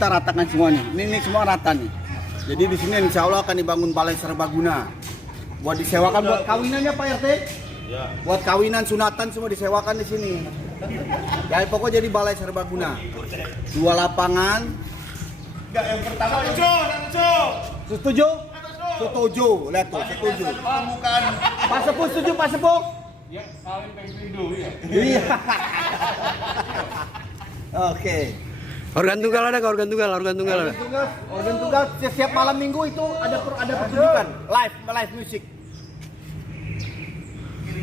kita ratakan semuanya. Ini semua rata nih. Jadi di sini insya Allah akan dibangun balai serbaguna. Buat disewakan buat kawinannya Pak RT. Ya. Buat kawinan, sunatan semua disewakan di sini. Ya pokoknya jadi balai serbaguna. 2 lapangan. Enggak, yang pertama Setuju? Setuju. Lihat tuh, setuju. bukan. Pak Sepuh setuju Pak Sepuh? Ya, kawin pengen dulu ya. Iya. Oke. Organ tunggal ada, organ tunggal ada. Organ tunggal setiap malam minggu itu ada pertunjukan live music.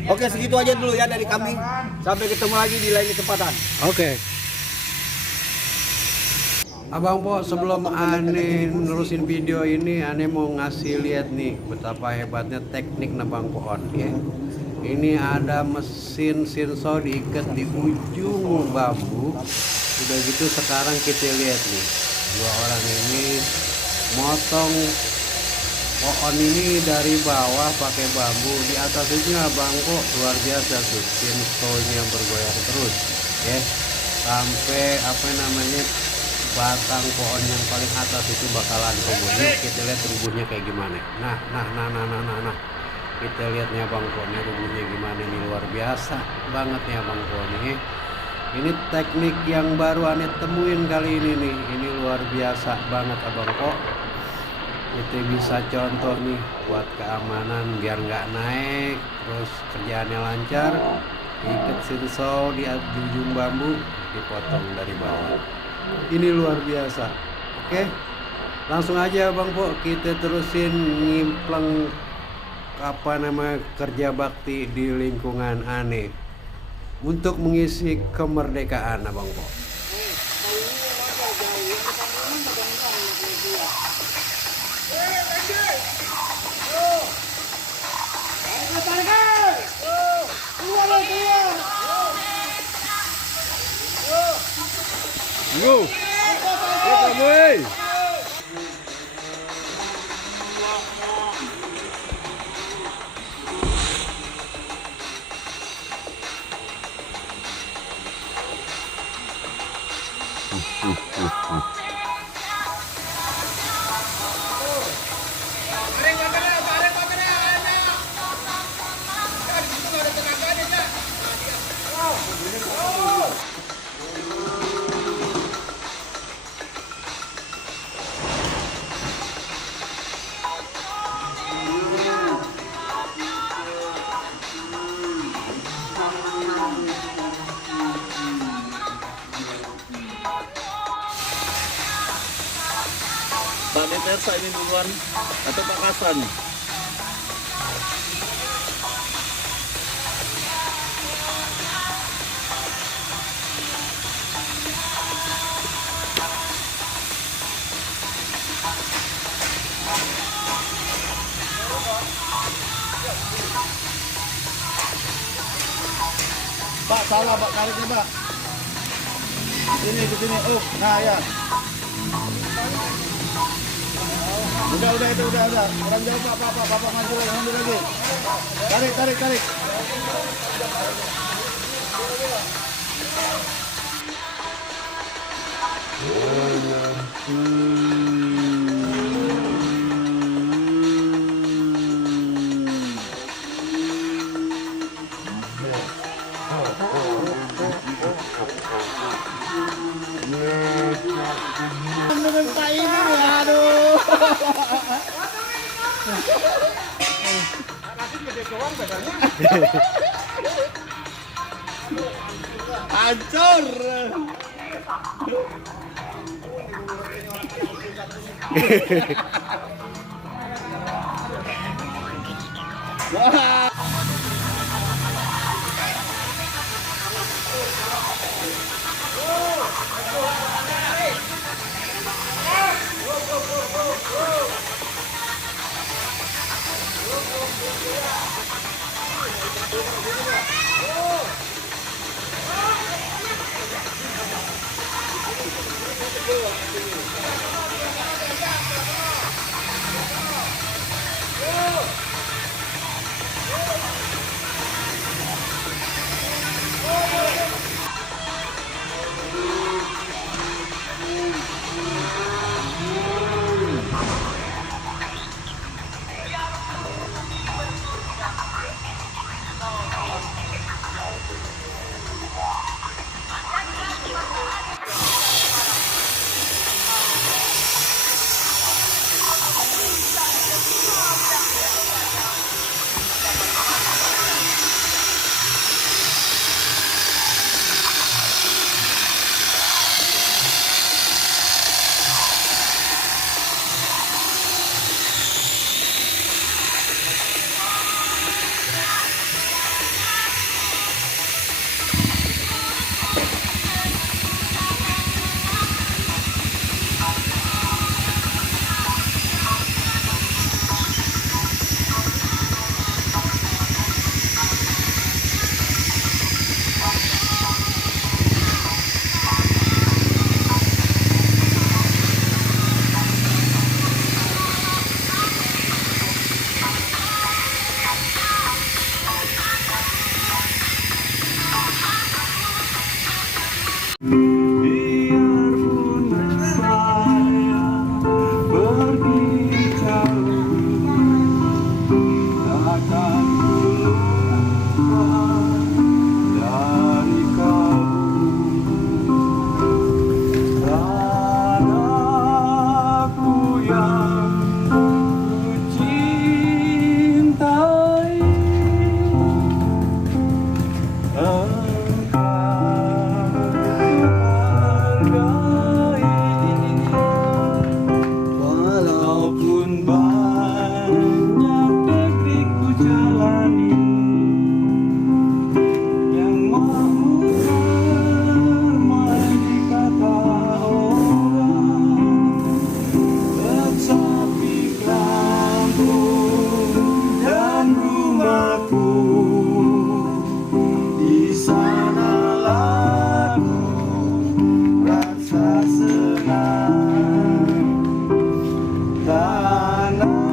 Oke, segitu aja dulu ya dari kami. Sampai ketemu lagi di lain kesempatan. Oke. Abang Po, sebelum Ane nerusin video ini, Ane mau ngasih lihat nih betapa hebatnya teknik nabang pohon ya. Ini ada mesin sinso diikat di ujung bambu. Udah gitu sekarang kita lihat nih, 2 orang ini motong pohon ini dari bawah pakai bambu. Di atas itu Abang Po luar biasa tuh, sinsonya bergoyang terus ya. Sampai apa namanya, batang pohon yang paling atas itu bakalan rubuh. Kita lihat rubuhnya kayak gimana. Nah. Kita lihat nih Abang Po, ini rubuhnya gimana, ini luar biasa banget nih Abang Po nih. Ini teknik yang baru Ane temuin kali ini nih. Ini luar biasa banget Abang Po. Kita bisa contoh nih buat keamanan biar nggak naik, terus kerjaannya lancar. Ikat sinso di ujung bambu, dipotong dari bawah. Ini luar biasa. Oke, langsung aja Bang Po, kita terusin ngimpleng kerja bakti di lingkungan Ane untuk mengisi kemerdekaan Abang Po. Go. Pak Detersa ini duluan atau Pak Kasan? Pak, salah Pak, kariknya Pak. Ke sini. Oh, nah ya. Udah itu udah. Orang jauh Pak, maju lagi. Tarik. Dengan Pak ini ya, aduh. Hancur. Wah. Biarpun saya pergi jauh, takkan ku lupa dari kau. Tanahku yang ku cintai, walaupun banyak detik ku jalani yang memudar di kata orang, tetapi kampung dan rumahku di sanalah ku rasa senang. Tanah